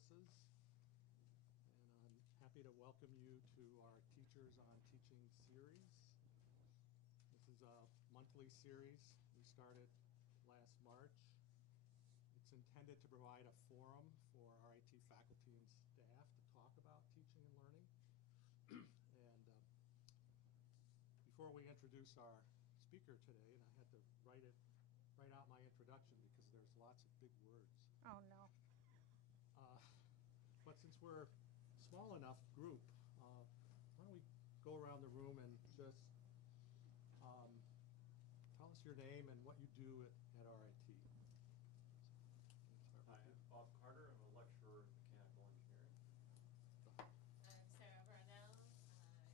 Services. And I'm happy to welcome you to our Teachers on Teaching series. This is a monthly series we started last March. It's intended to provide a forum for our IT faculty and staff to talk about teaching and learning. And before we introduce our speaker today, and I had to write out my introduction because there's lots of big words. Oh, no. But since we're a small enough group, why don't we go around the room and just tell us your name and what you do at RIT. Hi, I'm Bob Carter. I'm a lecturer in mechanical engineering. I'm Sarah Barnell.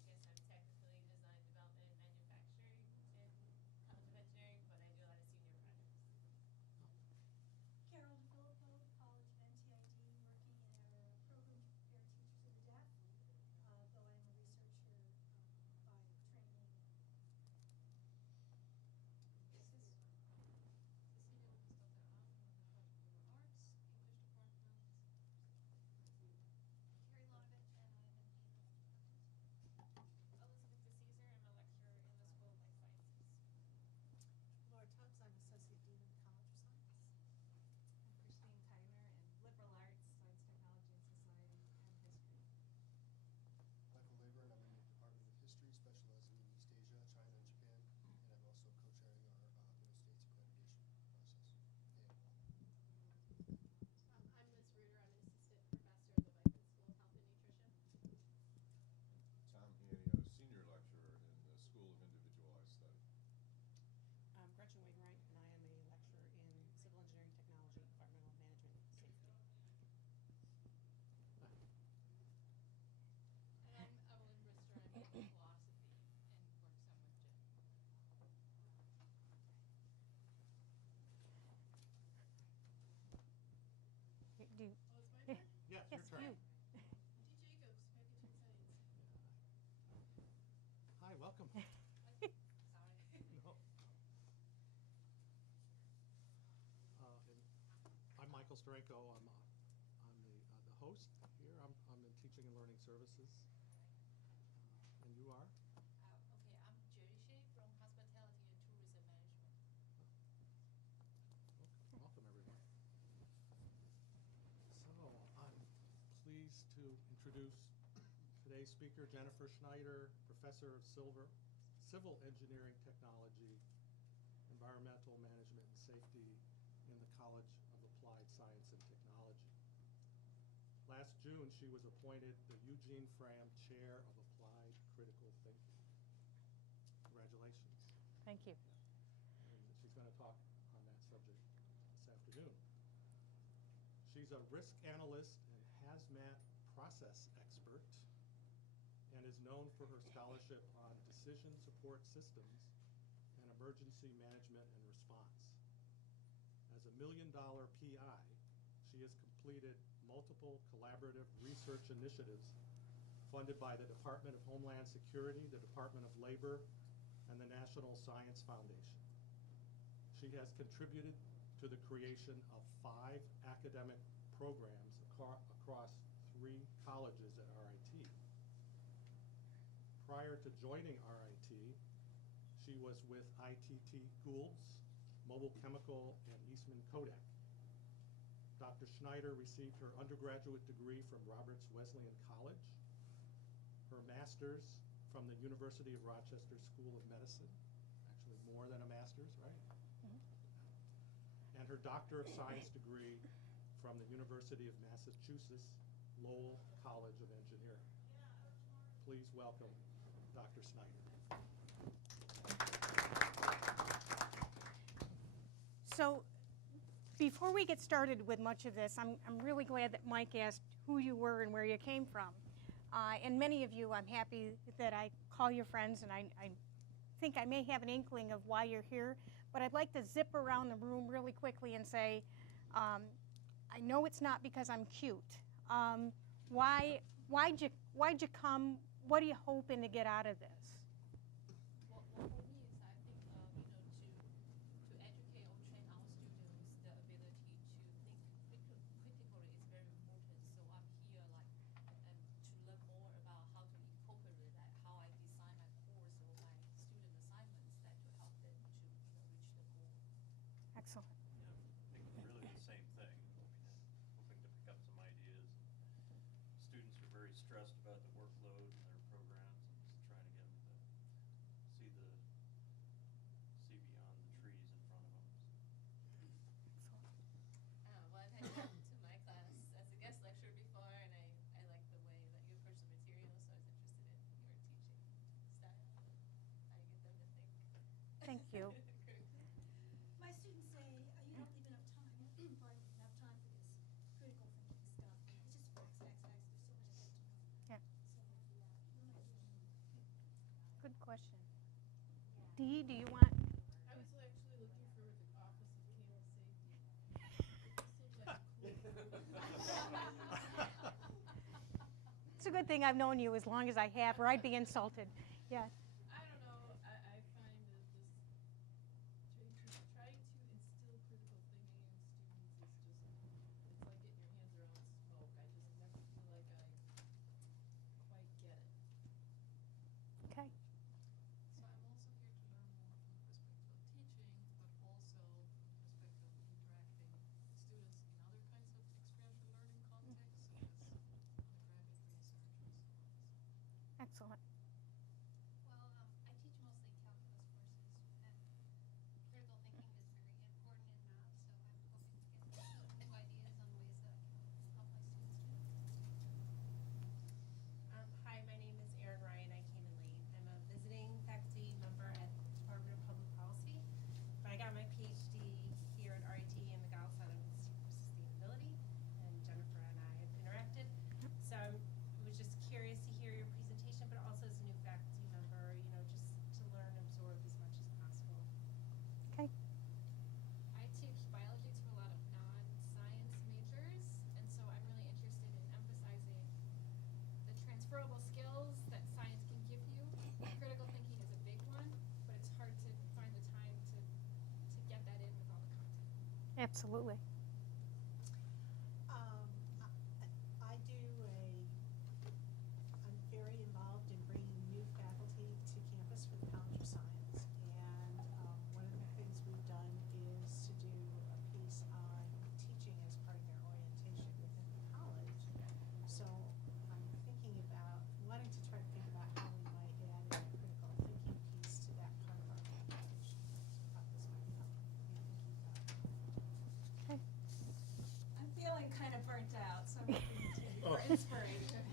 I guess I'm technically design, development, and manufacturing in College of Engineering, but I do a lot of senior projects. Carol DeFilippo, College of NTID, working in our program to prepare teachers of the deaf, though I'm a researcher by training. Cecilia Lucas Dr. Arts, English Department. Carrie Lonovich, and I'm an Elizabeth DeCesar, I'm a lecturer in the School of Life Sciences. Laura Tubbs, I'm Associate Dean of the College of Science. I'm Christine Tyner in Liberal Arts, Science, Technology, and Society, and History. Michael Leyburn, I'm in the Department of History, specializing in East Asia, China, and Japan, and I'm also co-chairing our Middle States accreditation process. I'm Liz Reuter. I'm an assistant professor at the Weidman School of Health and Nutrition. Tom Hanio, senior lecturer in the School of Individualized Study. I'm Gretchen Wainwright, and I am a lecturer in Civil Engineering Technology, Environmental Management, and Safety. And I'm Evelyn Brister, I'm in philosophy and work some with Jim. Oh, it's my turn? Yes, Yes, your turn. you. D. Jacobs, Packaging Science. Hi, welcome. Sorry. No. And I'm Michael Starenko. I'm the host here. I'm in Teaching and Learning Services. And you are? Okay, I'm Judy Shea from Hospitality and Tourism Management. Welcome, everyone. So I'm pleased to introduce today's speaker, Jennifer Schneider, Professor of Civil Engineering Technology, Environmental Management and Safety in the College of Applied Science and Technology. Last June, she was appointed the Eugene Fram Chair of Applied Critical Thinking. Congratulations. Thank you. And she's going to talk on that subject this afternoon. She's a risk analyst and hazmat process expert and is known for her scholarship on decision support systems and emergency management and response. As a $1 Million PI, she has completed multiple collaborative research initiatives funded by the Department of Homeland Security, the Department of Labor, and the National Science Foundation. She has contributed to the creation of 5 academic programs across 3 colleges at RIT. Prior to joining RIT, she was with ITT Goulds, Mobile Chemical, and Eastman Kodak. Dr. Schneider received her undergraduate degree from Roberts Wesleyan College, her master's from the University of Rochester School of Medicine, actually more than a master's, right? Mhm. And her Doctor of Science degree from the University of Massachusetts Lowell College of Engineering. Please welcome Dr. Schneider. So before we get started with much of this, I'm really glad that Mike asked who you were and where you came from. And many of you, I'm happy that I call you friends, and I think I may have an inkling of why you're here, but I'd like to zip around the room really quickly and say, I know it's not because I'm cute. Why'd you come? What are you hoping to get out of this? Well, for me, is I think to educate or train our students the ability to think critically is very important. So Excellent. I think really the same thing. Hoping to pick up some ideas. Students are very stressed about the workload and their programs, and just trying to get them to see beyond the trees in front of them. Well, I've had you come to my class as a guest lecturer before, and I like the way that you approach the material, so I was interested in your teaching style, how you get them to think. Thank you. My students say, you don't leave enough time, pardon me, enough time for this critical thinking stuff. It's just facts, facts, facts. There's so much I have to know. Yeah. So, what am I doing? Good question. Dee, do you want? I was actually looking for the Office of Camel Safety. This looks like a cool. It's a good thing I've known you as long as I have, or I'd be insulted. Yeah. I don't know. I find that this trying to instill critical thinking in students is just, it's like getting your hands around smoke. I just never feel like I quite get it. Okay. So I'm also here to learn more from the perspective of teaching, but also from the perspective of interacting with students in other kinds of experiential learning contexts, such as undergraduate research and so on. Excellent. Well, I teach mostly calculus courses, and critical thinking is very important in math, so I'm hoping to get some new ideas on ways that I can help my students do that. Hi, my name is Erin Ryan. I came in late. I'm a visiting faculty member at the Department of Public Policy, but I got my PhD here at RIT in the Gall Center for Sustainability, and Jennifer and I have interacted. So I was just curious to hear your presentation, but also as a new faculty member, just to learn and absorb as much as possible. Okay. I teach biology to a lot of non-science majors, and so I'm really interested in emphasizing the transferable skills that science can give you. Critical thinking is a big one, but it's hard to find the time to get that in with all the content. Absolutely. I'm very involved in bringing new faculty to campus for the College of Science. And one of the things we've done is to do a piece on teaching as part of their orientation within the college. So I'm thinking about, wanting to try to think about how we might add in a critical thinking piece to that part of our package. So I thought this might help me thinking about it. Okay. I'm feeling kind of burnt out, so I'm looking to you for inspiration.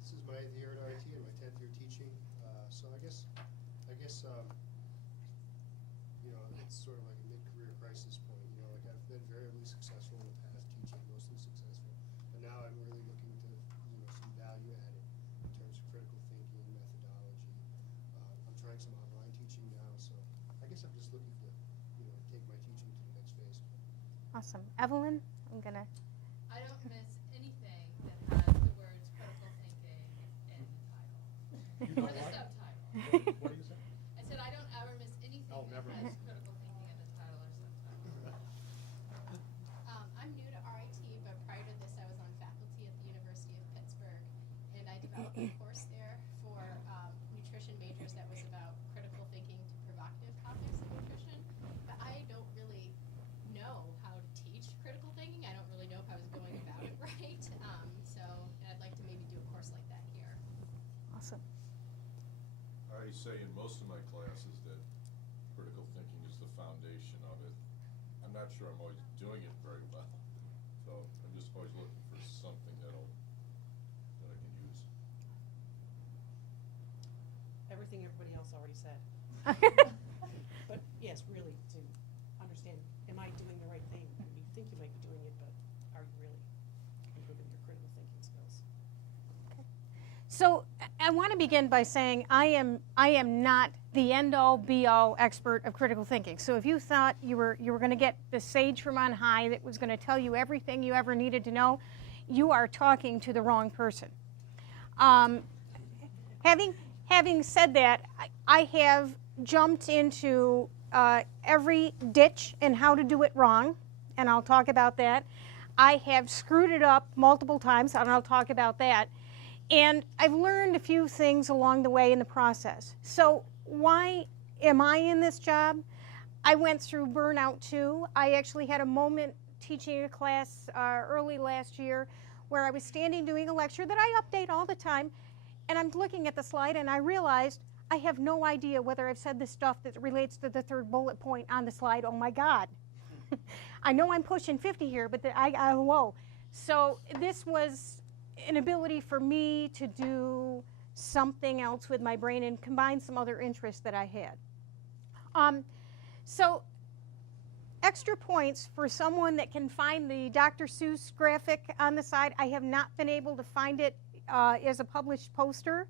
This is my 8th year at RIT and my 10th year teaching. So I guess, it's sort of like a mid-career crisis point. Like I've been variably successful in the past, teaching mostly successful, but now I'm really looking to, some value added in terms of critical thinking, methodology. I'm trying some online teaching now, so I guess I'm just looking to, take my teaching to the next phase. Awesome. Evelyn, I'm gonna. I don't miss anything that has the words critical thinking in the title. You Or know the what? subtitle. What do you say? I said I don't ever miss anything Oh, that never has miss. critical thinking in the title or subtitle. I'm new to RIT, but prior to this I was on faculty at the University of Pittsburgh, and I developed a course there for nutrition majors that was about critical thinking to provocative topics in nutrition. But I don't really know how to teach critical thinking. I don't really know if I was going about it right. So I'd like to maybe do a course like that here. Awesome. I say in most of my classes that critical thinking is the foundation of it. I'm not sure I'm always doing it very well, so I'm just always looking for something that I can use. Everything everybody else already said. But yes, really to understand, am I doing the right thing? You think you might be doing it, but are you really improving your critical thinking skills? So I want to begin by saying I am not the end-all, be-all expert of critical thinking. So if you thought you were going to get the sage from on high that was going to tell you everything you ever needed to know, you are talking to the wrong person. Having said that, I have jumped into every ditch and how to do it wrong, and I'll talk about that. I have screwed it up multiple times, and I'll talk about that. And I've learned a few things along the way in the process. So why am I in this job? I went through burnout too. I actually had a moment teaching a class early last year where I was standing doing a lecture that I update all the time, and I'm looking at the slide and I realized I have no idea whether I've said the stuff that relates to the third bullet point on the slide. Oh my God. I know I'm pushing 50 here, but whoa. So this was an ability for me to do something else with my brain and combine some other interests that I had. So extra points for someone that can find the Dr. Seuss graphic on the side. I have not been able to find it as a published poster,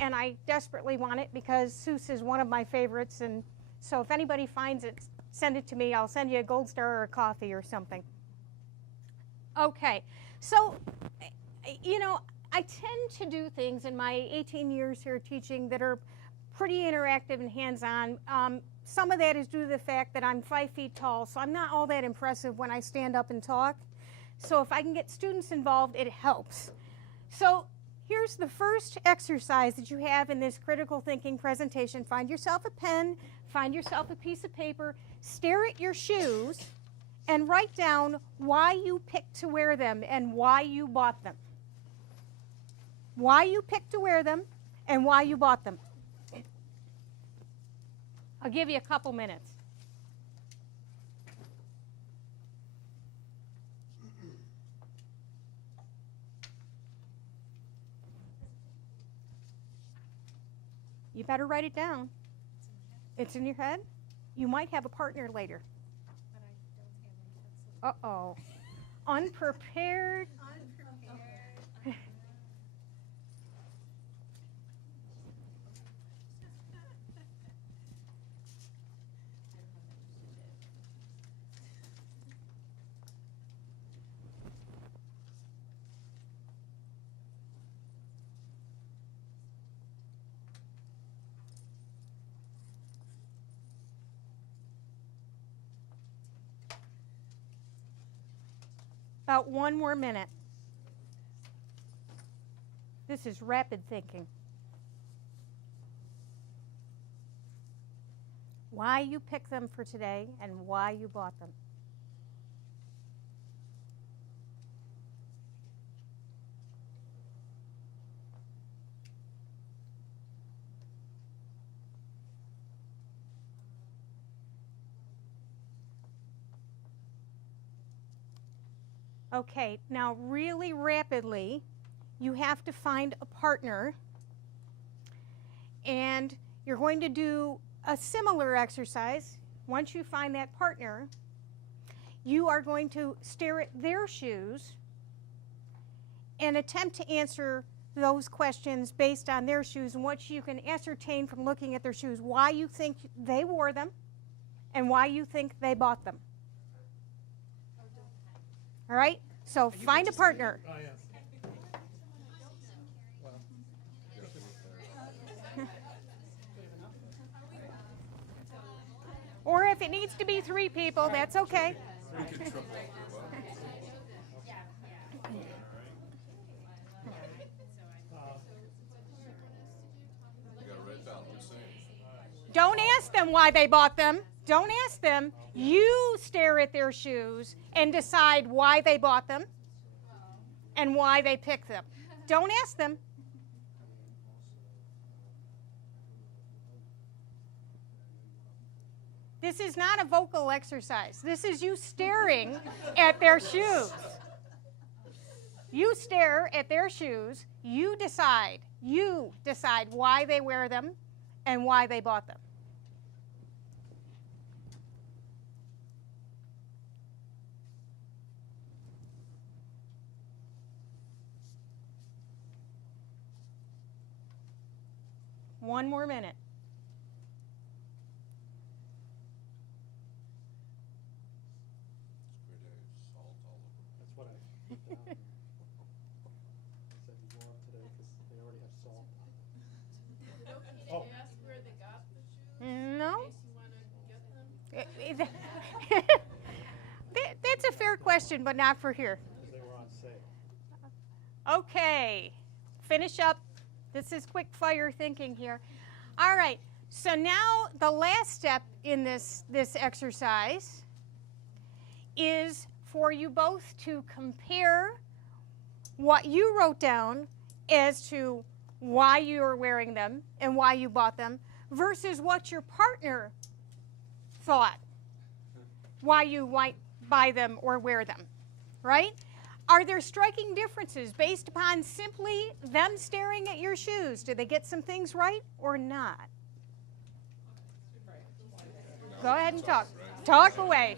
and I desperately want it because Seuss is one of my favorites, and so if anybody finds it, send it to me. I'll send you a gold star or a coffee or something. Okay, so, you know, I tend to do things in my 18 years here teaching that are pretty interactive and hands-on. Some of that is due to the fact that I'm 5 feet tall, so I'm not all that impressive when I stand up and talk. So if I can get students involved, it helps. So here's the first exercise that you have in this critical thinking presentation. Find yourself a pen, find yourself a piece of paper, stare at your shoes, and write down why you picked to wear them and why you bought them. Why you picked to wear them and why you bought them. I'll give you a couple minutes. You better write it down. It's in your head? You might have a partner later. But I don't have any pencil. Uh-oh. Unprepared. Unprepared. About one more minute. This is rapid thinking. Why you picked them for today and why you bought them. Okay, now really rapidly, you have to find a partner, and you're going to do a similar exercise. Once you find that partner, you are going to stare at their shoes and attempt to answer those questions based on their shoes and what you can ascertain from looking at their shoes, why you think they wore them and why you think they bought them. All right? So find a partner. Oh, yes. Or if it needs to be 3 people, that's okay. We could triple up You gotta write down what you're saying. Don't ask them why they bought them. Don't ask them. You stare at their shoes and decide why they bought them and why they picked them. Don't ask them. This is not a vocal exercise. This is you staring at their shoes. You stare at their shoes. You decide why they wear them and why they bought them. One more minute. That's what I put down. I said you wore them today because they already have salt on them. Is it okay to Oh. ask where they got the shoes? No. In case you want to get them? That's a fair question, but not for here. Because they were on sale. Okay, finish up. This is quick fire thinking here. All right, So now the last step in this exercise is for you both to compare what you wrote down as to why you are wearing them and why you bought them versus what your partner thought why you might buy them or wear them, right? Are there striking differences based upon simply them staring at your shoes? Do they get some things right or not? Go ahead and talk. Talk away.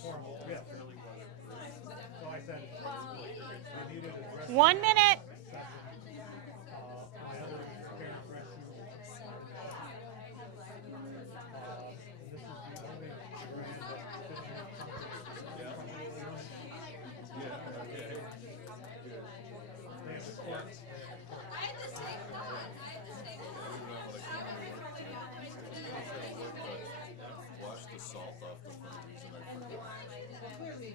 Formal dress. So I said, we needed a dress. 1 minute. My other parent dress shoe. This is the only brand that Okay. Good. they have the courts. Wash the salt off the front of these, and I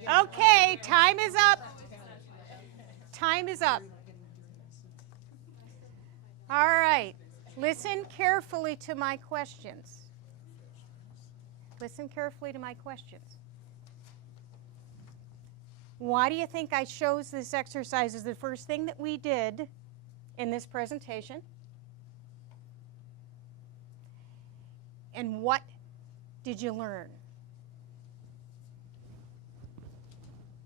forgot. Okay, time is up. Time is up. All right. Listen carefully to my questions. Listen carefully to my questions. Why do you think I chose this exercise as the first thing that we did in this presentation? And what did you learn?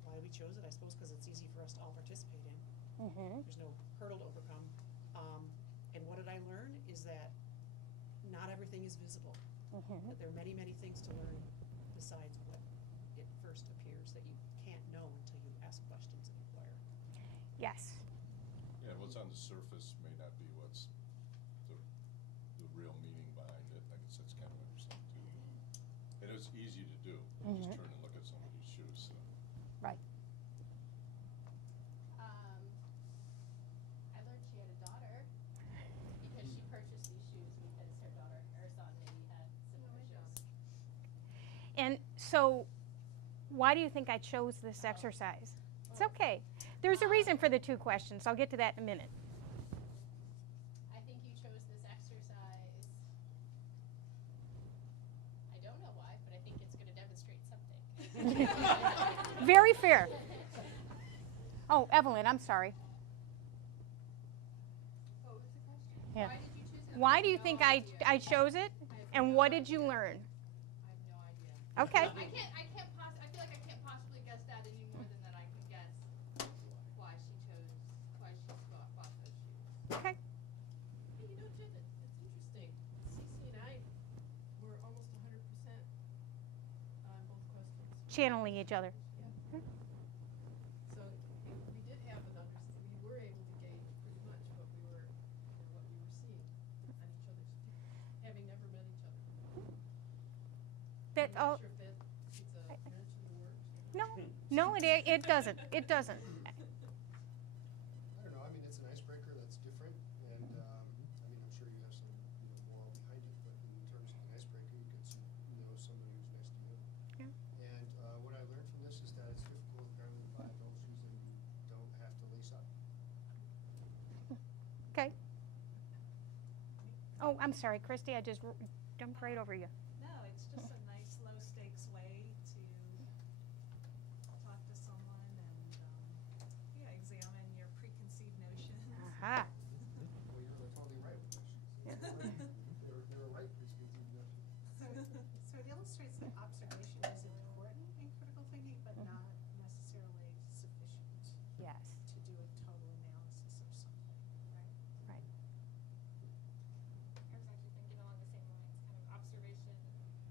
Why we chose it, I suppose, because it's easy for us to all participate in. Mm-hmm. There's no hurdle to overcome. And what did I learn is that not everything is visible. Mm-hmm. That there are many, many things to learn besides what it first appears that you can't know until you ask questions and inquire. Yes. Yeah, what's on the surface may not be what's the real meaning behind it. I guess that's kind of what you're saying too. And it's easy to do. Just turn and look at somebody's shoes. So. Right. I learned she had a daughter because she purchased these shoes because her daughter or son maybe had similar shoes. And so, why do you think I chose this exercise? It's okay. There's a reason for the 2 questions. I'll get to that in a minute. I think you chose this exercise. I don't know why, but I think it's going to demonstrate something. Very fair. Oh, Evelyn, I'm sorry. What was the question? Yeah. Why did you choose it? Why do you No think idea. I chose it? And what did you learn? I have no idea. Okay. I feel like I can't possibly guess that any more than that I can guess why she bought those shoes. Okay. Hey, you know, Jen, it's interesting. Cece and I were almost 100% on both questions. Channeling each other. So we did have an understanding. We were able to gauge pretty much what we were seeing on each other's, having never met each other. That I'm all. not sure if it's a wrench in the works. No, it doesn't. It doesn't. I don't know, I mean, it's an icebreaker that's different, and, I mean, I'm sure you have some, moral behind it, but in terms of an icebreaker, you get to know somebody who's next to you. Yeah. And, what I learned from this is that it's difficult apparently to buy adult shoes that you don't have to lace up. Okay. Oh, I'm sorry, Christy. I just jumped right over you. No, it's just a nice low stakes way to talk to someone and examine your preconceived notions. Aha. Well, you're totally right with those shoes. Yeah. They were right. Yes. to do a total analysis of something. Right. I was actually thinking along the same lines, kind of observation of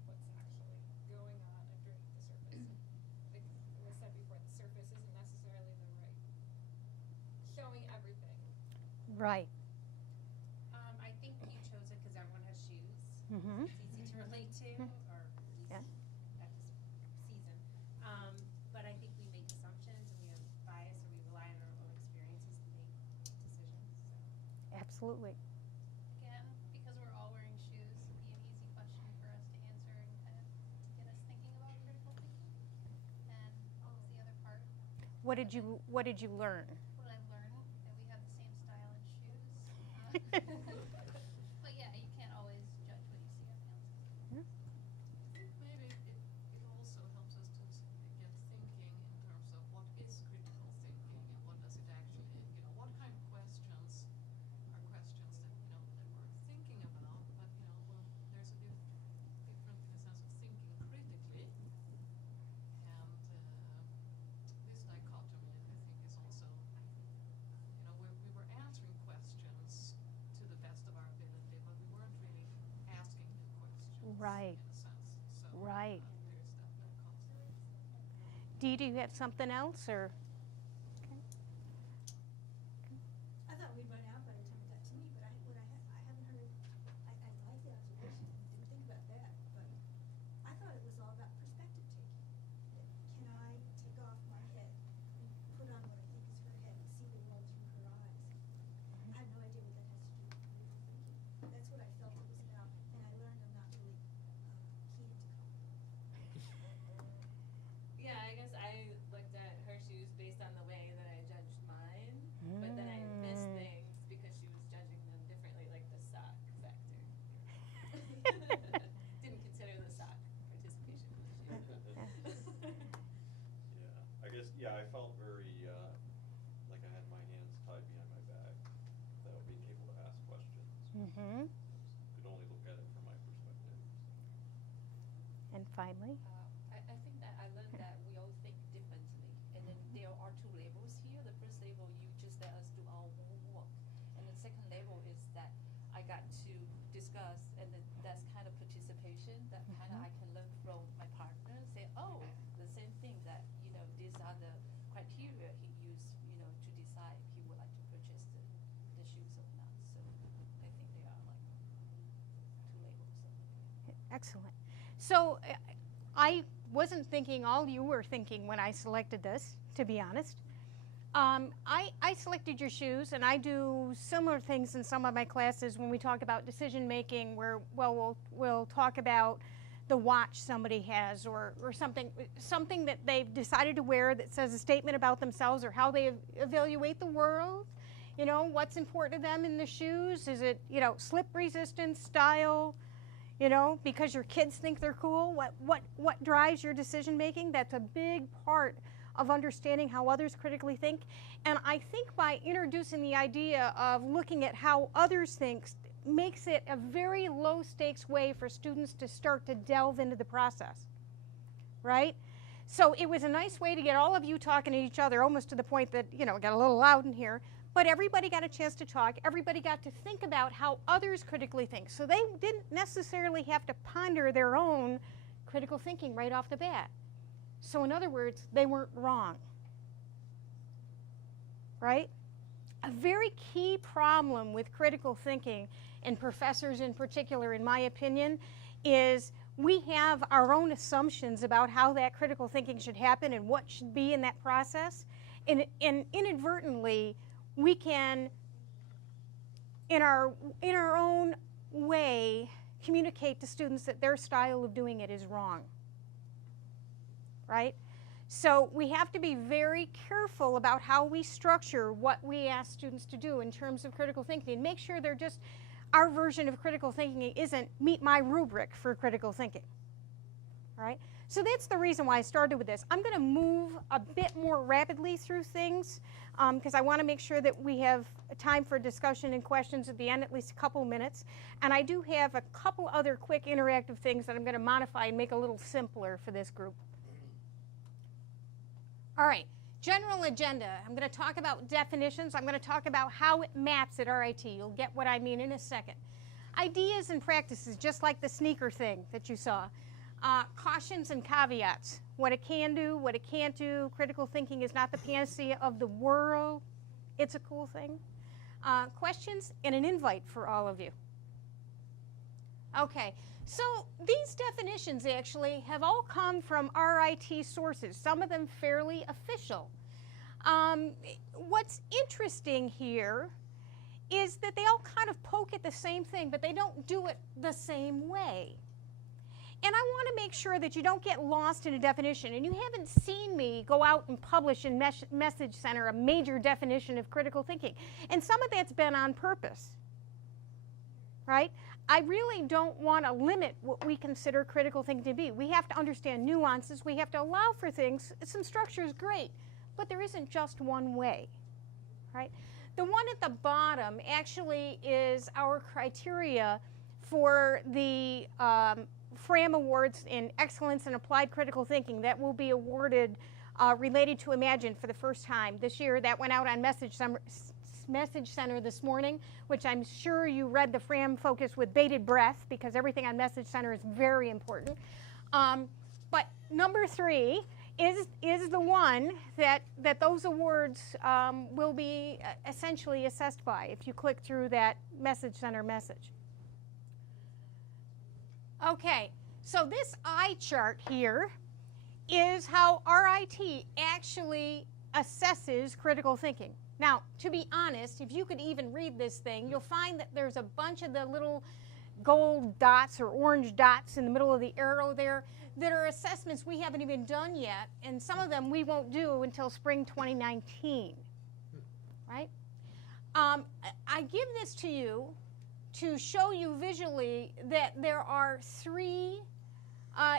what's actually going on underneath the surface. Like it was said before, the surface isn't necessarily the right showing everything. Right. I think you chose it because everyone has shoes. Mm-hmm. It's easy to relate to, or at least Yeah. at this season. But I think we make assumptions and we have bias, or we rely on our own experiences to make decisions. So. Absolutely. Again, because we're all wearing shoes, it'd be an easy question for us to answer and kind of get us thinking about critical thinking. And what was the other part? What did you learn? What did I learn? That we have the same style and shoes. But yeah, you can't always judge what you see on the outside. Maybe it also helps us to get thinking in terms of what is critical thinking and what does it actually, what kind of questions are questions that, that we're thinking about, but, well, there's a different in the sense of thinking critically. And this dichotomy, I think, is also, we were answering questions to the best of our ability, but we weren't really asking new questions. Right. In a sense. So, Right. there's that dichotomy. Dee, do you have something else, or? I thought we'd run out by the time it got to me, but I haven't heard, I like the observation, didn't think about that, but I thought it was all about perspective taking. That can I take off my head and put on what I think is her head and see the world through her eyes? I have no idea what that has to do with critical thinking. That's what I felt it was about, and I learned I'm not really keen to Yeah, I guess I looked at her shoes based on the way that I judged mine, but then I missed things because she was judging them differently, like the sock factor. Didn't consider the sock participation in the shoe. Yeah, I guess, I felt very, like I had my hands tied behind my back, without being able to ask questions. Mm-hmm. Could only look at it from my perspective. And finally? I think that I learned that we all think differently, and then there are two levels here. The first level, you just let us do our homework, and the second level is that I got to discuss, and then that's kind of participation that kind of I can learn from my partner. Say, oh, the same thing that these are the criteria he used, to decide if he would like to purchase the shoes or not. So I think they are like two levels. Excellent. So I wasn't thinking all you were thinking when I selected this, to be honest. I selected your shoes, and I do similar things in some of my classes when we talk about decision making, where we'll talk about the watch somebody has, or something that they've decided to wear that says a statement about themselves or how they evaluate the world. What's important to them in the shoes? Is it slip resistance, style? Because your kids think they're cool. What drives your decision making? That's a big part of understanding how others critically think. And I think by introducing the idea of looking at how others think makes it a very low stakes way for students to start to delve into the process, right? So it was a nice way to get all of you talking to each other, almost to the point that, it got a little loud in here. But everybody got a chance to talk. Everybody got to think about how others critically think. So they didn't necessarily have to ponder their own critical thinking right off the bat. So in other words, they weren't wrong, right? A very key problem with critical thinking, and professors in particular, in my opinion, is we have our own assumptions about how that critical thinking should happen and what should be in that process. And inadvertently, we can, in our own way, communicate to students that their style of doing it is wrong, right? So we have to be very careful about how we structure what we ask students to do in terms of critical thinking, and make sure they're just, our version of critical thinking isn't meet my rubric for critical thinking, all right? So that's the reason why I started with this. I'm going to move a bit more rapidly through things because I want to make sure that we have time for discussion and questions at the end, at least a couple minutes. And I do have a couple other quick interactive things that I'm going to modify and make a little simpler for this group. All right, General agenda. I'm going to talk about definitions. I'm going to talk about how it maps at RIT. You'll get what I mean in a second. Ideas and practices, just like the sneaker thing that you saw. Cautions and caveats. What it can do, what it can't do. Critical thinking is not the panacea of the world. It's a cool thing. Questions and an invite for all of you. Okay, so these definitions actually have all come from RIT sources, some of them fairly official. What's interesting here is that they all kind of poke at the same thing, but they don't do it the same way. And I want to make sure that you don't get lost in a definition, and you haven't seen me go out and publish in Message Center a major definition of critical thinking. And some of that's been on purpose, right? I really don't want to limit what we consider critical thinking to be. We have to understand nuances. We have to allow for things. Some structure is great, but there isn't just one way, right? The one at the bottom actually is our criteria for the FRAM Awards in Excellence in Applied Critical Thinking that will be awarded related to Imagine for the first time this year. That went out on Message Center this morning, which I'm sure you read the FRAM focus with bated breath because everything on Message Center is very important. But number 3 is the one that those awards will be essentially assessed by if you click through that Message Center message. Okay, so this eye chart here is how RIT actually assesses critical thinking. Now, to be honest, if you could even read this thing, you'll find that there's a bunch of the little gold dots or orange dots in the middle of the arrow there that are assessments we haven't even done yet, and some of them we won't do until spring 2019, right? I give this to you to show you visually that there are 3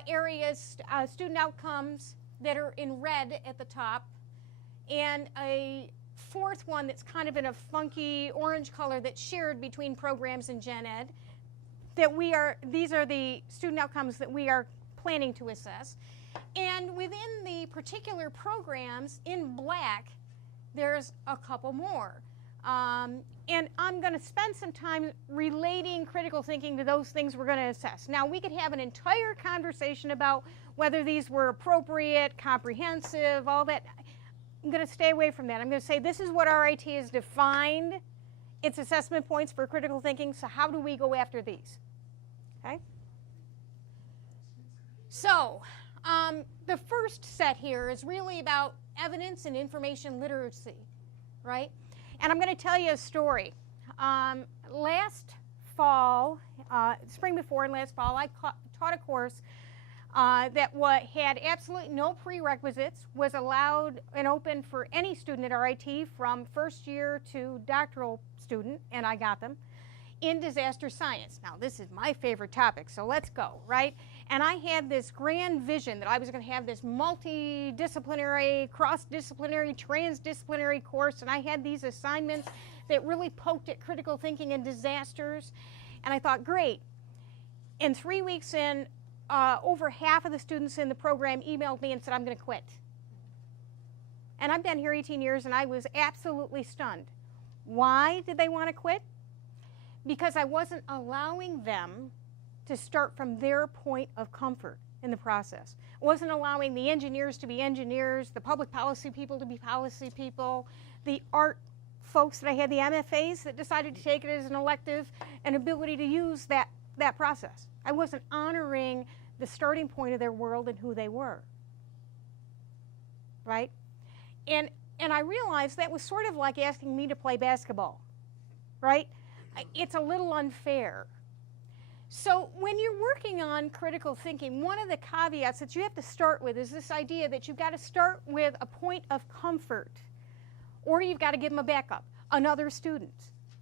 areas, student outcomes, that are in red at the top, and a 4th one that's kind of in a funky orange color that's shared between programs and gen ed. These are the student outcomes that we are planning to assess. And within the particular programs in black, there's a couple more. And I'm going to spend some time relating critical thinking to those things we're going to assess. Now, we could have an entire conversation about whether these were appropriate, comprehensive, all that. I'm going to stay away from that. I'm going to say this is what RIT has defined its assessment points for critical thinking, so how do we go after these? Okay? So, the first set here is really about evidence and information literacy, right? And I'm going to tell you a story. Last fall, spring before and last fall, I taught a course that had absolutely no prerequisites, was allowed and open for any student at RIT from first year to doctoral student, and I got them, in disaster science. Now, this is my favorite topic, so let's go, right? And I had this grand vision that I was going to have this multidisciplinary, cross-disciplinary, transdisciplinary course, and I had these assignments that really poked at critical thinking and disasters, and I thought, great. And 3 weeks in, over half of the students in the program emailed me and said, I'm going to quit. And I've been here 18 years, and I was absolutely stunned. Why did they want to quit? Because I wasn't allowing them to start from their point of comfort in the process. I wasn't allowing the engineers to be engineers, the public policy people to be policy people, the art folks that I had, the MFAs that decided to take it as an elective, an ability to use that process. I wasn't honoring the starting point of their world and who they were, right? And I realized that was sort of like asking me to play basketball, right? It's a little unfair. So when you're working on critical thinking, one of the caveats that you have to start with is this idea that you've got to start with a point of comfort, or you've got to give them a backup, another student,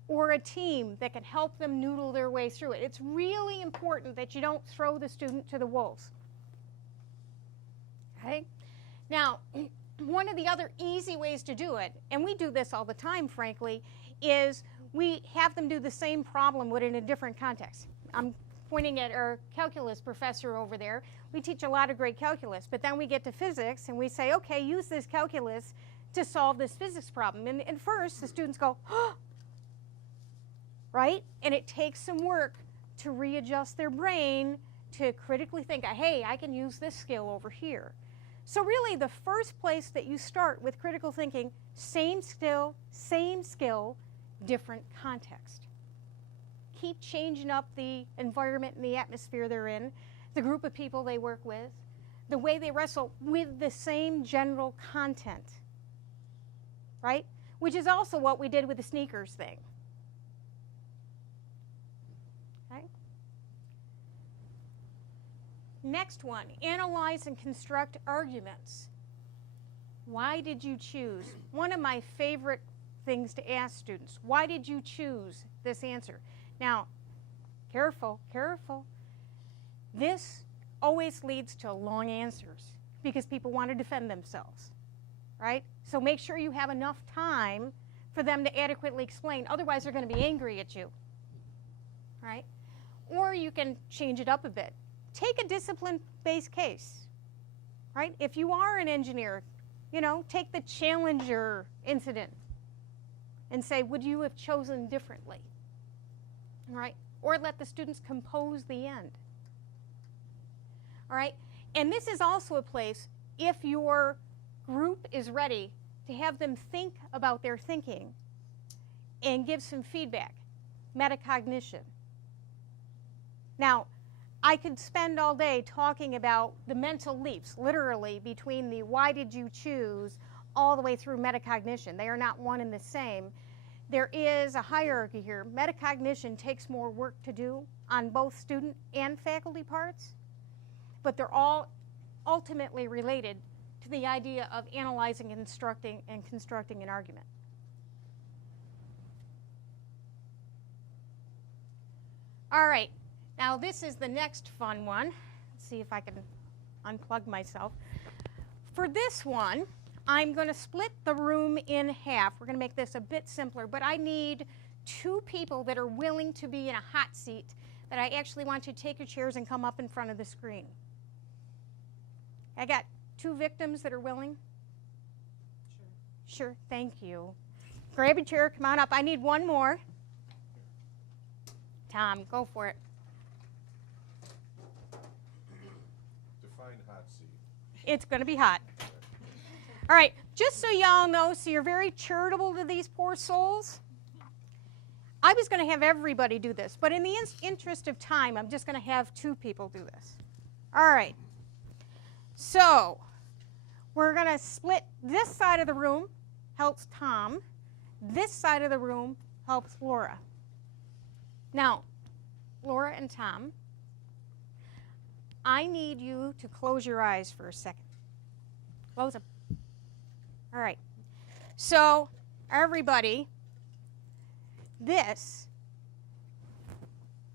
or a team that can help them noodle their way through it. It's really important that you don't throw the student to the wolves. Okay? Now, one of the other easy ways to do it, and we do this all the time, frankly, is we have them do the same problem but in a different context. I'm pointing at our calculus professor over there. We teach a lot of great calculus, but then we get to physics and we say, okay, use this calculus to solve this physics problem. And first, the students go, oh, right? And it takes some work to readjust their brain to critically think, hey, I can use this skill over here. So really, the first place that you start with critical thinking, same skill, different context. Keep changing up the environment and the atmosphere they're in, the group of people they work with, the way they wrestle with the same general content, right? Which is also what we did with the sneakers thing. Okay? Next one, analyze and construct arguments. Why did you choose? One of my favorite things to ask students, why did you choose this answer? Now, careful, careful. This always leads to long answers because people want to defend themselves, right? So make sure you have enough time for them to adequately explain. Otherwise, they're going to be angry at you, right? Or you can change it up a bit. Take a discipline-based case, right? If you are an engineer, you know, take the Challenger incident and say, would you have chosen differently, right? Or let the students compose the end, all right? And this is also a place, if your group is ready, to have them think about their thinking and give some feedback, metacognition. Now, I could spend all day talking about the mental leaps, literally, between the why did you choose all the way through metacognition. They are not one and the same. There is a hierarchy here. Metacognition takes more work to do on both student and faculty parts, but they're all ultimately related to the idea of analyzing and constructing an argument. All right. Now this is the next fun one. Let's see if I can unplug myself. For this one, I'm going to split the room in half. We're going to make this a bit simpler, but I need 2 people that are willing to be in a hot seat that I actually want you to take your chairs and come up in front of the screen. I got 2 victims that are willing? Sure, thank you. Grab a chair, come on up. I need 1 more. Tom, go for it. Define hot seat. It's going to be hot. All right, just so y'all know, so you're very charitable to these poor souls, I was going to have everybody do this, but in the interest of time, I'm just going to have 2 people do this. All right. So we're going to split this side of the room, helps Tom. This side of the room helps Laura. Now, Laura and Tom, I need you to close your eyes for a second. Close them. All right. So, everybody, this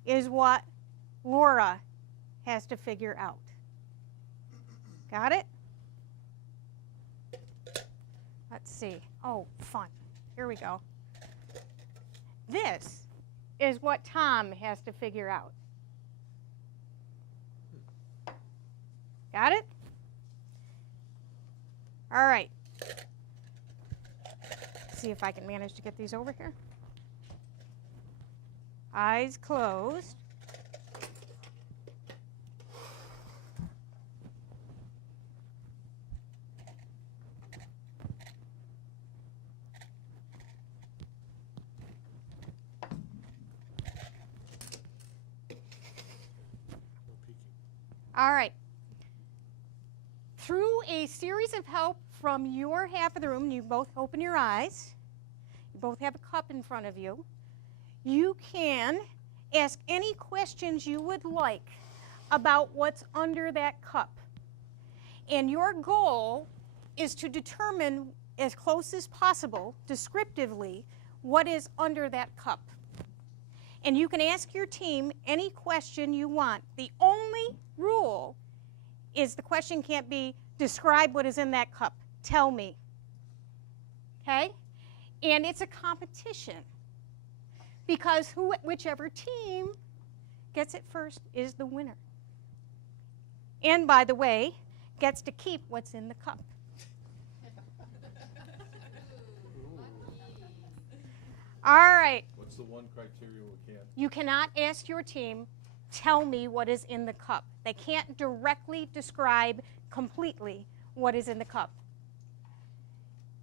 is what Laura has to figure out. Got it? Let's see. Oh, fun. Here we go. This is what Tom has to figure out. Got it? All right. Let's see if I can manage to get these over here. Eyes closed. All right. Through a series of help from your half of the room, you both open your eyes, you both have a cup in front of you, you can ask any questions you would like about what's under that cup. And your goal is to determine as close as possible, descriptively, what is under that cup. And you can ask your team any question you want. The only rule is the question can't be, describe what is in that cup. Tell me. Okay? And it's a competition. Because whichever team gets it first is the winner. And by the way, gets to keep what's in the cup. All right. What's the one criteria we can't? You cannot ask your team, tell me what is in the cup. They can't directly describe completely what is in the cup.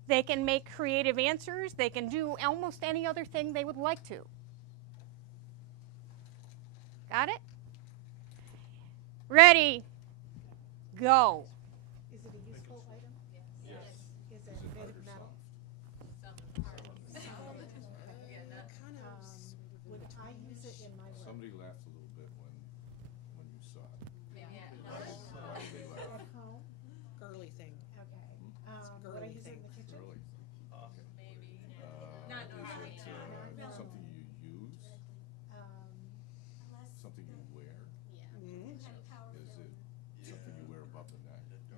They can make creative answers. They can do almost any other thing they would like to. Got it? Ready? Go. Is it a useful item? Yes. Is it Is it made hard of or metal? soft? Would I use it in my work? Somebody laughed a little bit when you saw it. At home? Girly thing. Okay. a Would I girly use it in thing. the kitchen? Really? Not Is normally, it something you use? Something you wear? Mm. Is it something you wear above the neck? Is it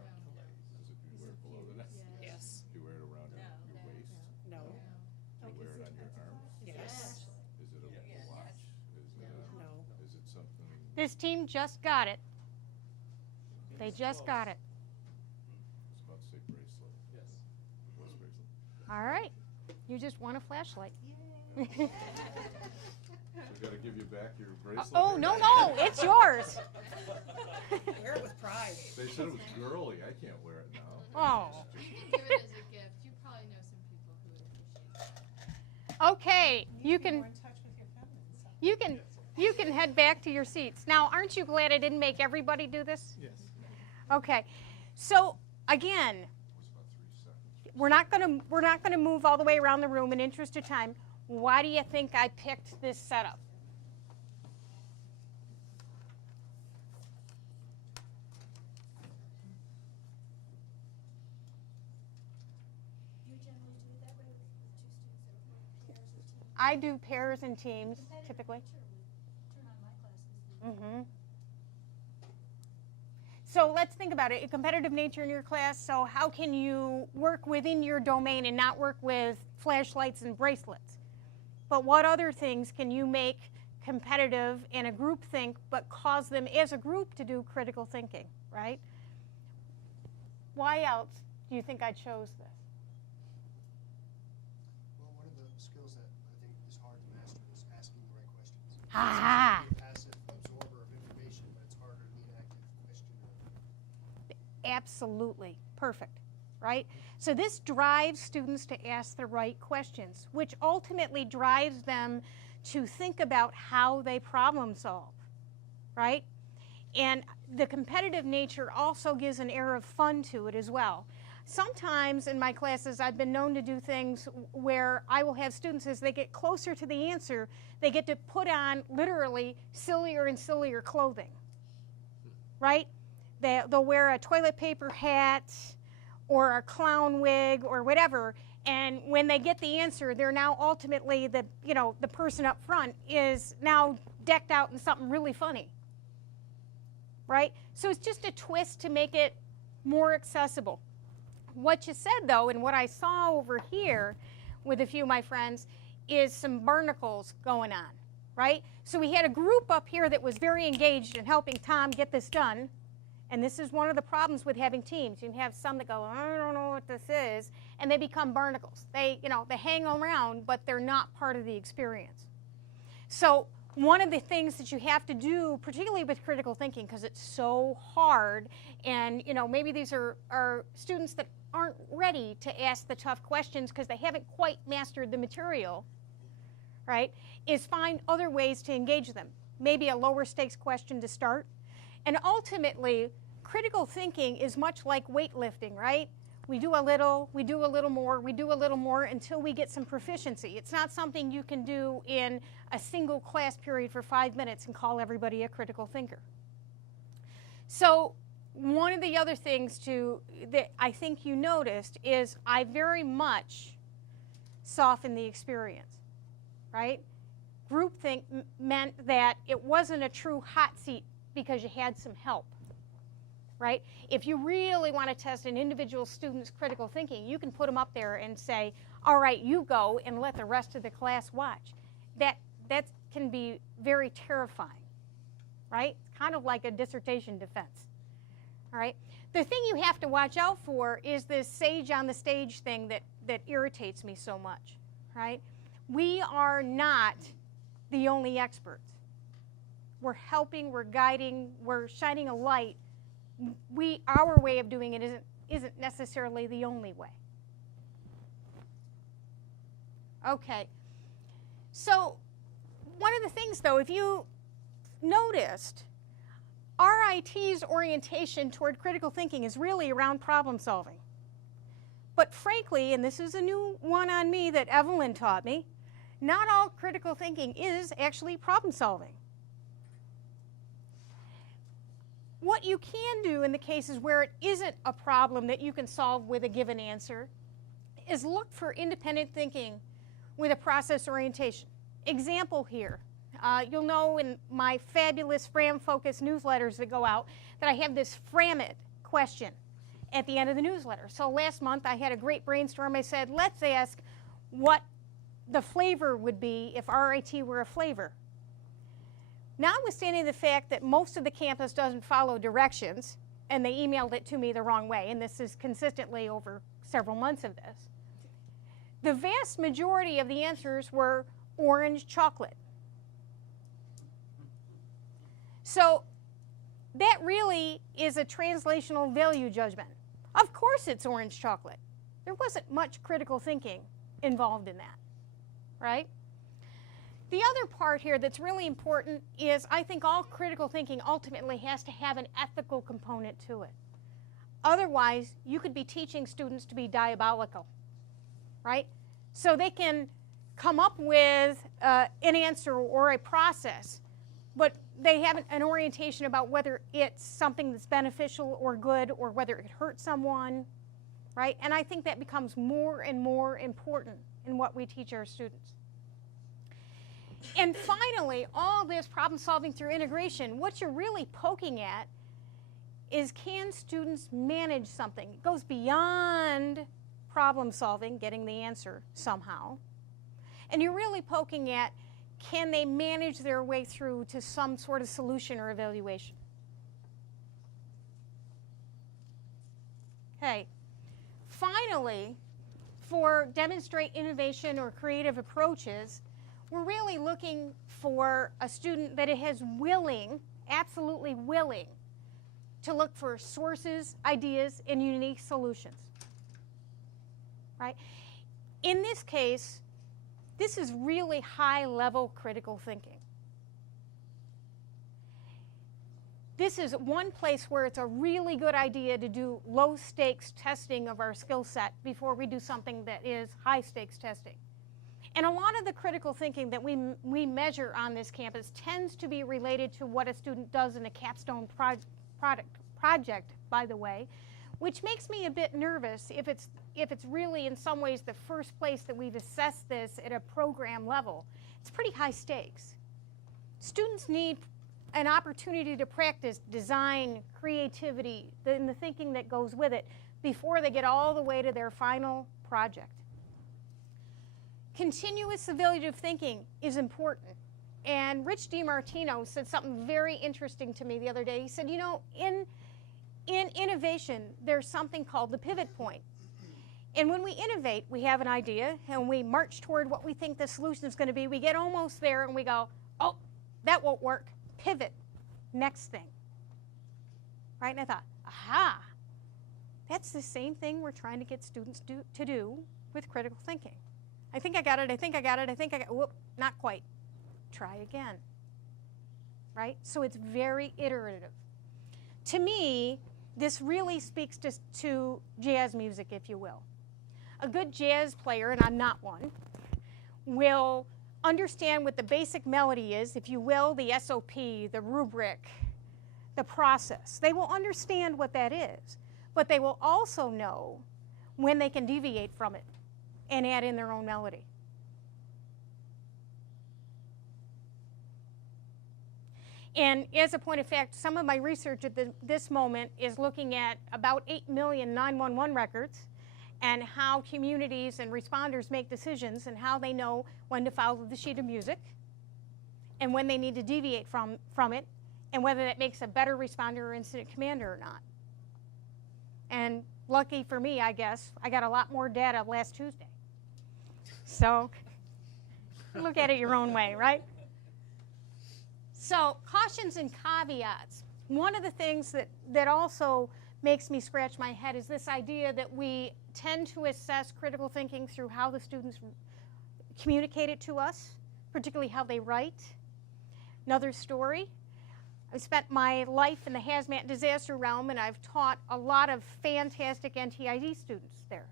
you wear it below the neck? Yes. Do you wear it around your waist? No. Do you wear it on your arms? Yes. Is it a watch? Is it No. is it something? This team just got it. They just got it. I was about to say bracelet. Yes. What's bracelet? All right. You just won a flashlight. So we gotta give you back your bracelet? Oh, no, no. It's yours. Wear it with pride. They said it was girly. I can't wear it now. Oh. Give it as a gift. You probably know some people who would appreciate that. Okay. You Be more can in touch with your feminine side. you can head back to your seats. Now, aren't you glad I didn't make everybody do this? Yes. Okay. So, again, It was about 3 seconds. we're not going to move all the way around the room in interest of time. Why do you think I picked this setup? You generally do it that way with two students that work pairs or teams? I do pairs and teams Competitive typically. nature would turn on my classes. Mm-hmm. So let's think about it. A competitive nature in your class, so how can you work within your domain and not work with flashlights and bracelets? But what other things can you make competitive in a group think, but cause them as a group to do critical thinking, right? Why else do you think I chose this? Well, one of the skills that I think is hard to master is asking the right questions. Ah. It's easy to be a passive absorber of information, but it's harder to be an active questioner. Absolutely. Perfect. Right? So this drives students to ask the right questions, which ultimately drives them to think about how they problem solve. Right? And the competitive nature also gives an air of fun to it as well. Sometimes in my classes, I've been known to do things where I will have students, as they get closer to the answer, they get to put on literally sillier and sillier clothing. Right? They'll wear a toilet paper hat or a clown wig or whatever, and when they get the answer, they're now ultimately the person up front is now decked out in something really funny. Right? So it's just a twist to make it more accessible. What you said, though, and what I saw over here with a few of my friends is some barnacles going on, right? So we had a group up here that was very engaged in helping Tom get this done. And this is one of the problems with having teams. You can have some that go, I don't know what this is, and they become barnacles. They hang around, but they're not part of the experience. So one of the things that you have to do, particularly with critical thinking, because it's so hard, and maybe these are students that aren't ready to ask the tough questions because they haven't quite mastered the material, right, is find other ways to engage them. Maybe a lower stakes question to start. And ultimately, critical thinking is much like weightlifting, right? We do a little more, we do a little more until we get some proficiency. It's not something you can do in a single class period for 5 minutes and call everybody a critical thinker. So one of the other things that I think you noticed is I very much softened the experience, right? Groupthink meant that it wasn't a true hot seat because you had some help, right? If you really want to test an individual student's critical thinking, you can put them up there and say, all right, you go and let the rest of the class watch. That can be very terrifying, right? It's kind of like a dissertation defense, all right? The thing you have to watch out for is this sage on the stage thing that irritates me so much, right? We are not the only experts. We're helping, we're guiding, we're shining a light. Our way of doing it isn't necessarily the only way. Okay. So one of the things, though, if you noticed, RIT's orientation toward critical thinking is really around problem solving. But frankly, and this is a new one on me that Evelyn taught me, not all critical thinking is actually problem solving. What you can do in the cases where it isn't a problem that you can solve with a given answer is look for independent thinking with a process orientation. Example here. You'll know in my fabulous FRAM-focused newsletters that go out that I have this FRAM it question at the end of the newsletter. So last month I had a great brainstorm. I said, let's ask what the flavor would be if RIT were a flavor. Notwithstanding the fact that most of the campus doesn't follow directions, and they emailed it to me the wrong way, and this is consistently over several months of this, the vast majority of the answers were orange chocolate. So that really is a translational value judgment. Of course it's orange chocolate. There wasn't much critical thinking involved in that, right? The other part here that's really important is I think all critical thinking ultimately has to have an ethical component to it. Otherwise, you could be teaching students to be diabolical, right? So they can come up with an answer or a process, but they have an orientation about whether it's something that's beneficial or good or whether it hurts someone, right? And I think that becomes more and more important in what we teach our students. And finally, all this problem solving through integration, what you're really poking at is, can students manage something? It goes beyond problem solving, getting the answer somehow. And you're really poking at, can they manage their way through to some sort of solution or evaluation? Okay. Finally, for demonstrate innovation or creative approaches, we're really looking for a student that is willing, absolutely willing, to look for sources, ideas, and unique solutions, right? In this case, this is really high-level critical thinking. This is one place where it's a really good idea to do low-stakes testing of our skill set before we do something that is high-stakes testing. And a lot of the critical thinking that we measure on this campus tends to be related to what a student does in a capstone project, by the way, which makes me a bit nervous if it's really in some ways the first place that we've assessed this at a program level. It's pretty high stakes. Students need an opportunity to practice design, creativity, and the thinking that goes with it before they get all the way to their final project. Continuous evaluative thinking is important. And Rich DiMartino said something very interesting to me the other day. He said, you know, in innovation, there's something called the pivot point. And when we innovate, we have an idea, and we march toward what we think the solution is going to be. We get almost there, and we go, oh, that won't work. Pivot. Next thing. Right? And I thought, aha, that's the same thing we're trying to get students to do with critical thinking. I think I got it, I think I got it, I think I got it. Whoop, not quite. Try again. Right? So it's very iterative. To me, this really speaks to jazz music, if you will. A good jazz player, and I'm not one, will understand what the basic melody is, if you will, the SOP, the rubric, the process. They will understand what that is, but they will also know when they can deviate from it and add in their own melody. And as a point of fact, some of my research at this moment is looking at about 8 million 911 records and how communities and responders make decisions and how they know when to follow the sheet of music and when they need to deviate from it and whether that makes a better responder or incident commander or not. And lucky for me, I guess, I got a lot more data last Tuesday. So Look at it your own way, right? So cautions and caveats. One of the things that also makes me scratch my head is this idea that we tend to assess critical thinking through how the students communicate it to us, particularly how they write. Another story, I spent my life in the hazmat disaster realm, and I've taught a lot of fantastic NTID students there.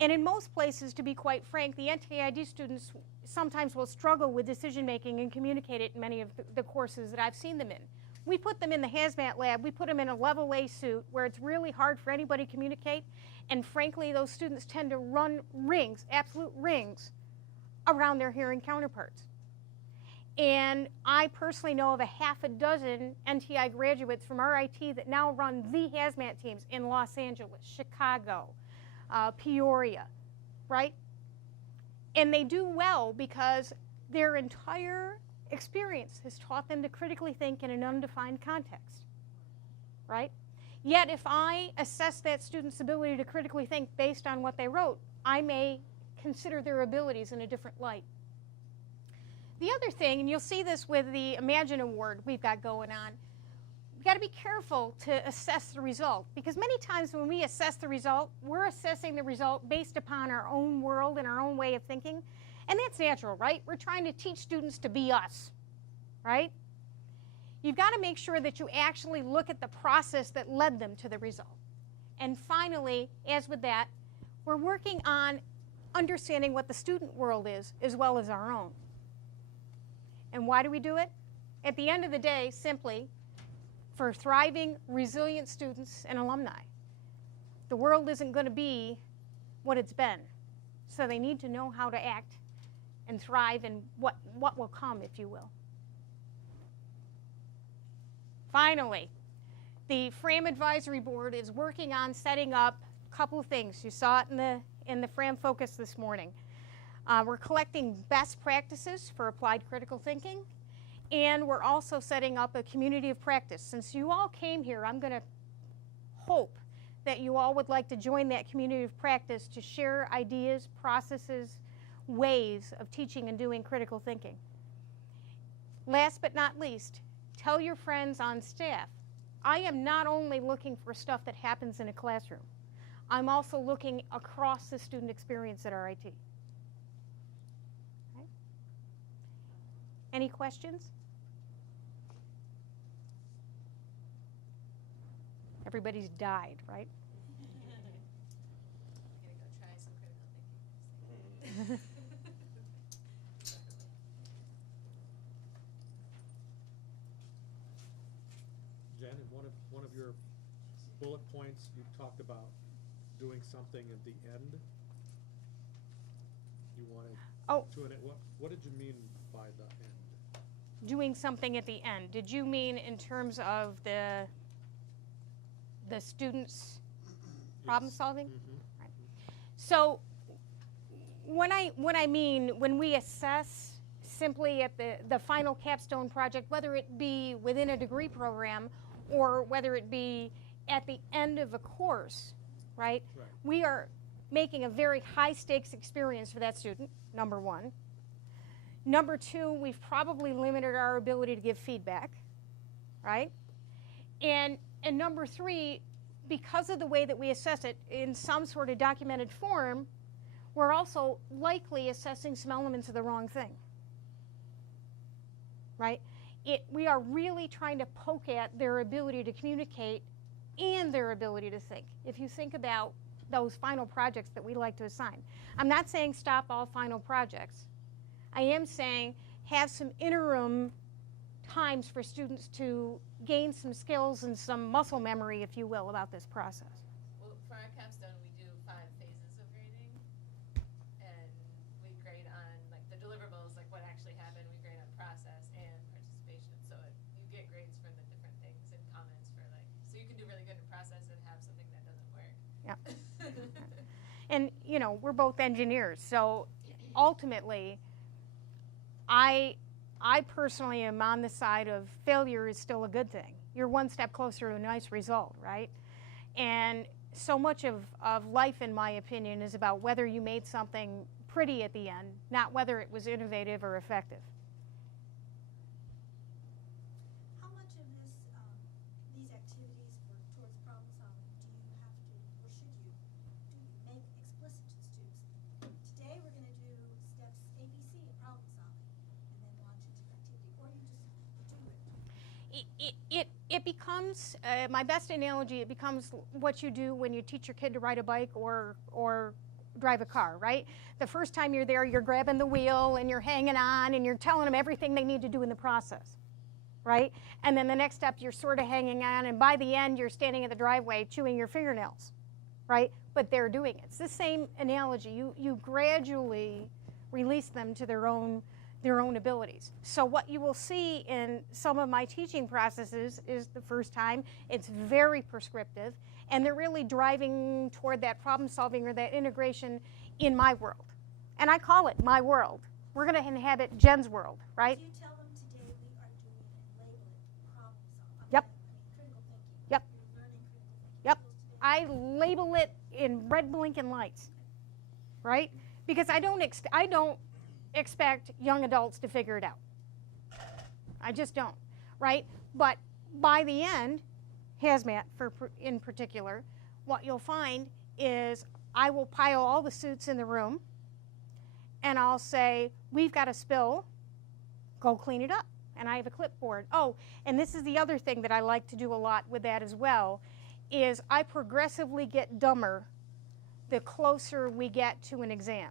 And in most places, to be quite frank, the NTID students sometimes will struggle with decision making and communicate it in many of the courses that I've seen them in. We put them in the hazmat lab, we put them in a level A suit where it's really hard for anybody to communicate, and frankly, those students tend to run rings, absolute rings, around their hearing counterparts. And I personally know of a half a dozen NTI graduates from RIT that now run the hazmat teams in Los Angeles, Chicago, Peoria, right? And they do well because their entire experience has taught them to critically think in an undefined context, right? Yet if I assess that student's ability to critically think based on what they wrote, I may consider their abilities in a different light. The other thing, and you'll see this with the Imagine Award we've got going on, we've got to be careful to assess the result, because many times when we assess the result, we're assessing the result based upon our own world and our own way of thinking, and that's natural, right? We're trying to teach students to be us, right? You've got to make sure that you actually look at the process that led them to the result. And finally, as with that, we're working on understanding what the student world is as well as our own. And why do we do it? At the end of the day, simply, for thriving, resilient students and alumni. The world isn't going to be what it's been. So they need to know how to act and thrive in what will come, if you will. Finally, the FRAM Advisory Board is working on setting up a couple of things. You saw it in the FRAM Focus this morning. We're collecting best practices for applied critical thinking, and we're also setting up a community of practice. Since you all came here, I'm going to hope that you all would like to join that community of practice to share ideas, processes, ways of teaching and doing critical thinking. Last but not least, tell your friends on staff, I am not only looking for stuff that happens in a classroom, I'm also looking across the student experience at RIT. Okay. Any questions? Everybody's died, right? I'm gonna go try some critical thinking. Jen, in one of your bullet points, you talked about doing something at the end. You wanted to, what did you mean by the end? Doing something at the end. Did you mean in terms of the students' problem solving? Mm-hmm. Right. So when we assess simply at the final capstone project, whether it be within a degree program or whether it be at the end of a course, right? We are making a very high stakes experience for that student, number one. Number two, we've probably limited our ability to give feedback, right? And number three, because of the way that we assess it in some sort of documented form, we're also likely assessing some elements of the wrong thing, right? We are really trying to poke at their ability to communicate and their ability to think. If you think about those final projects that we like to assign. I'm not saying stop all final projects. I am saying have some interim times for students to gain some skills and some muscle memory, if you will, about this process. Well, for our capstone, we do 5 phases of grading, and we grade on like the deliverables, like what actually happened. We grade on process and participation. So you get grades for the different things and comments for like, so you can do really good in process and have something that doesn't work. Yeah. And you know, we're both engineers, so ultimately, I personally am on the side of failure is still a good thing. You're one step closer to a nice result, right? And so much of life, in my opinion, is about whether you made something pretty at the end, not whether it was innovative or effective. How much of this, these activities towards problem solving do you have to, or should you, make explicit to the students? Today we're going to do steps A, B, C of problem solving, and then launch into the activity, or you just do it. It becomes, my best analogy, it becomes what you do when you teach your kid to ride a bike or drive a car, right? The first time you're there, you're grabbing the wheel and you're hanging on and you're telling them everything they need to do in the process, right? And then the next step, you're sort of hanging on, and by the end, you're standing in the driveway chewing your fingernails, right? But they're doing it. It's the same analogy. You gradually release them to their own abilities. So what you will see in some of my teaching processes is the first time it's very prescriptive, and they're really driving toward that problem solving or that integration in my world. And I call it my world. We're going to inhabit Jen's world, right? Do you tell them today we are doing it and label it problem solving? Yep. Critical thinking. Yep. You're learning critical thinking Yep. skills today. I label it in red blinking lights, right? Because I don't expect young adults to figure it out. I just don't, right? But by the end, hazmat in particular, what you'll find is I will pile all the suits in the room and I'll say, we've got a spill, go clean it up. And I have a clipboard. Oh, and this is the other thing that I like to do a lot with that as well, is I progressively get dumber the closer we get to an exam.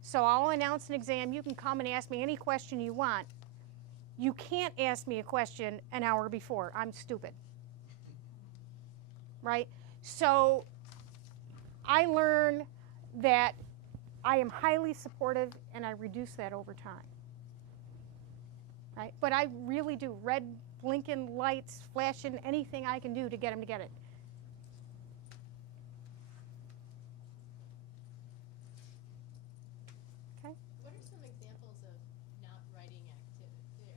So I'll announce an exam. You can come and ask me any question you want. You can't ask me a question an hour before. I'm stupid. Right? So I learn that I am highly supportive, and I reduce that over time. Right? But I really do red blinking lights, flashing anything I can do to get them to get it. Okay? What are some examples of not writing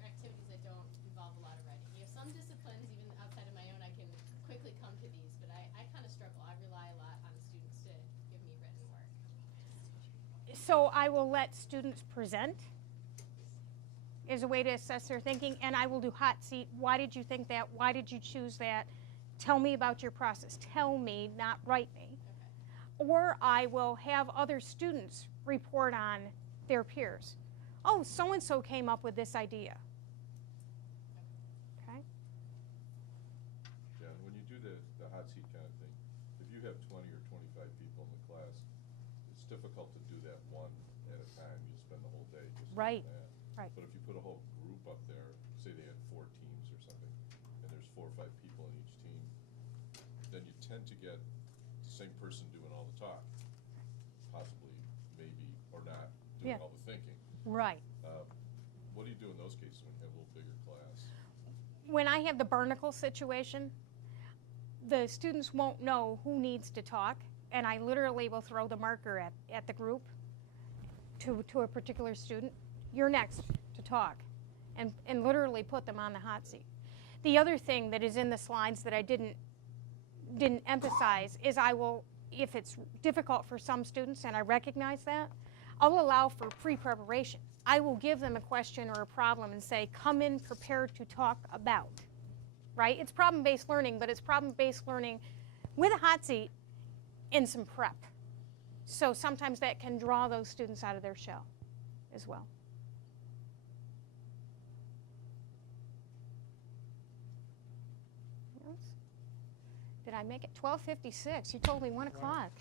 activities that don't involve a lot of writing? You have some disciplines, even outside of my own, I can quickly come to these, but I kind of struggle. I rely a lot on students to give me written work. So I will let students present as a way to assess their thinking, and I will do hot seat. Why did you think that? Why did you choose that? Tell me about your process. Tell me, not write me. Okay. Or I will have other students report on their peers. Oh, so-and-so came up with this idea. Okay? Jen, when you do the hot seat kind of thing, if you have 20 or 25 people in the class, it's difficult to do that one at a time. You spend the whole day just Right. doing that. Right. But if you put a whole group up there, say they had 4 teams or something, and there's 4 or 5 people in each team, then you tend to get the same person doing all the talk, possibly, maybe, or not, doing Yeah. all the thinking. Right. What do you do in those cases when you have a little bigger class? When I have the barnacle situation, the students won't know who needs to talk, and I literally will throw the marker at the group to a particular student. You're next to talk, and literally put them on the hot seat. The other thing that is in the slides that I didn't emphasize is I will, if it's difficult for some students, and I recognize that, I'll allow for pre-preparation. I will give them a question or a problem and say, come in prepared to talk about, right? It's problem-based learning, but it's problem-based learning with a hot seat and some prep. So sometimes that can draw those students out of their shell as well. Did I make it? 12:56. You told me 1 o'clock.